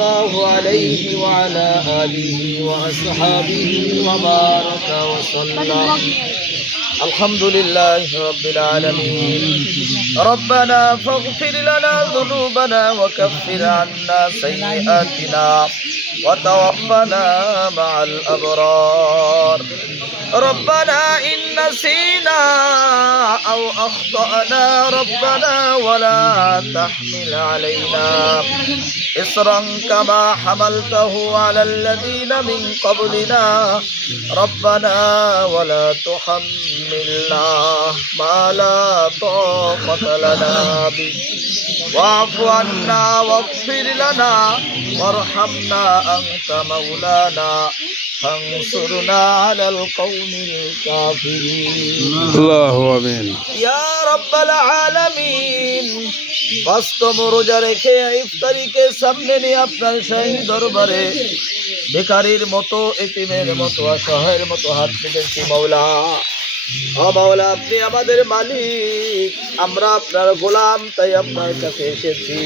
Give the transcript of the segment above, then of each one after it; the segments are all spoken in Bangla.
الله عليه وعلى آله وأصحابه وبارك وسلم. الحمد لله رب العالمين. ربنا فاغفر لنا ذنوبنا وكفر عنا سيئاتنا وتوفنا مع الأبرار. ربنا إن نسينا أو أخطأنا ربنا ولا تحمل علينا إصرا كما حملته على الذين من قبلنا ربنا ولا تحملنا ما لا طاقة لنا به واعف عنا واغفر لنا وارحمنا أنت مولانا فانصرنا على القوم الكافرين. الله آمين. يا رب العالمين. বাস্তব রোজা রেখে ইফতারিকে সামনে নিয়ে আপনার শাহী দরবারে বেকারির মতো, এতিমের মতো, অসহায়ের মতো হাত পেতেছি মাওলা। ও মাওলা, আপনি আমাদের মালিক, আমরা আপনার গোলাম, তাই আপনার কাছে এসেছি।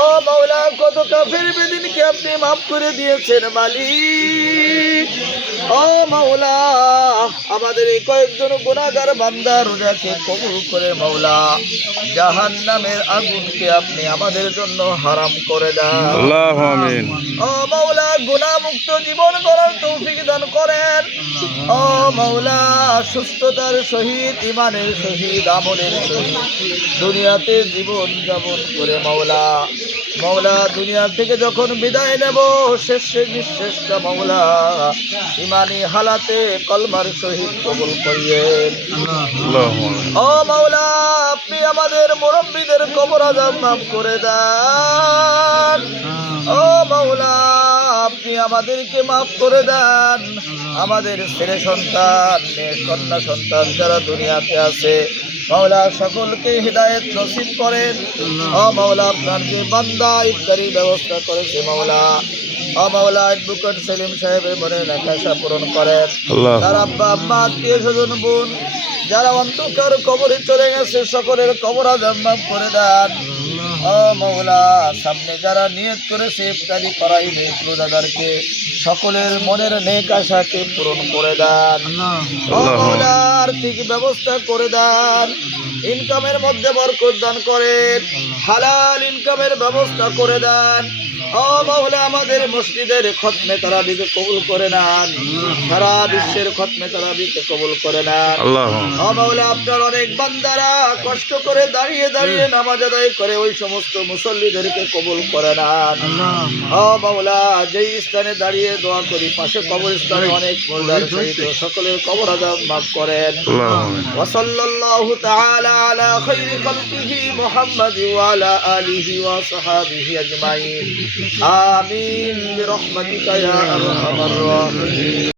ও মাওলা, কত কাফের বেদিনকে আপনি মাফ করে দিয়েছেন মালিক। ও মাওলা, আমাদের এই কয়েকজন গুনাহগার বান্দা রোজাকে কবুল করে মাওলা জাহান্নামের আগুনকে আপনি আমাদের জন্য হারাম করে দেন। আল্লাহু আমিন। ও মাওলা, গুনাহ মুক্ত জীবন গড়ার তৌফিক দান করেন। ও মাওলা, সুস্থতার সহিত, ইমানের সহিত, আমলের সহিত দুনিয়াতে জীবন যাপন করে মাওলা মাওলা দুনিয়া থেকে যখন বিদায় নেব শেষ নিঃশেষটা মাওলা ইমানি হালাতে কলমার সহিত কবুল করিয়েন। ও মাওলা, আপনি আমাদের মুরব্বীদের কবর আযাব মাফ করে দেন। ও মাওলা, আপনি আমাদেরকে মাফ করে দেন। আমাদের ছেলে সন্তান, মেয়ে কন্যা সন্তান যারা দুনিয়াতে আছে মাওলা সকলকে হিদায়াত নসিব করেন। ও মাওলা, আপনার যে বান্দা ইফতারি ব্যবস্থা করেছে মাওলা, ও মাওলা অ্যাডভোকেট সেলিম সাহেবের মনের আকাঙ্ক্ষা পূরণ করেন। তার আব্বা আম্মা, আত্মীয় স্বজন, বোন যারা অন্ধকার কবরে চলে গেছে সকলের কবর আযাব মাফ করে দেন। ও মাওলা, সামনে যারা নিয়ত করেছে ইফতারি করাইবে রোজাদারকে সকলের মনের নেক আশাকে পূরণ করে দেন। ও মাওলা, আর্থিক ব্যবস্থা করে দেন, ইনকামের মধ্যে বরকত দান করেন, হালাল ইনকামের ব্যবস্থা করে দেন। ও মাওলা, আমাদের মসজিদের খতমে তারাবিকে কবুল করে নেন, সারা বিশ্বের খতমে তারাবিকে কবুল করে নেন। ও মাওলা, আপনার অনেক বান্দারা কষ্ট করে দাঁড়িয়ে দাঁড়িয়ে নামাজ আদায় করে ওই সমস্ত মুসল্লিদেরকে কবুল করে নেন। ও মাওলা, যেই স্থানে দাঁড়িয়ে দোয়া করি পাশে কবরস্থানে অনেক মুর্দার শহীদ সকলের কবর আযাব মাফ করেন। ওয়া সাল্লাল্লাহু তাআলা আলা খায়রি খালকিহি মুহাম্মাদ ওয়া আলা আলিহি ওয়া সাহবিহি আজমাইন। আমিন বিরহমাতিকা ইয়া আরহামার রাহিমিন।